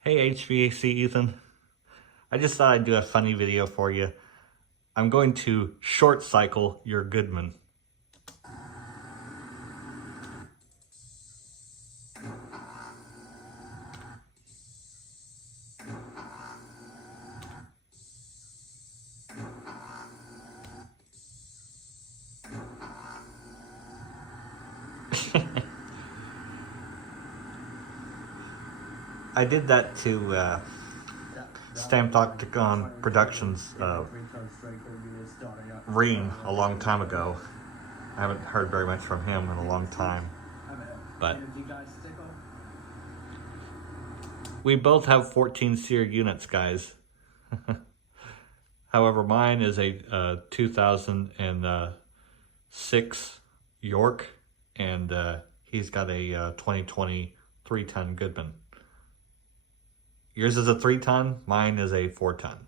Hey HVAC Ethan, I just thought I'd do a funny video for you. I'm going to short cycle your Goodman. I did that to Stamped Octagon Productions Ream a long time ago. I haven't heard very much from him in a long time, but we both have 14 SEER units, guys. However, mine is a 2006 York, and he's got a 2020 3-ton Goodman. Yours is a 3-ton, mine is a 4-ton.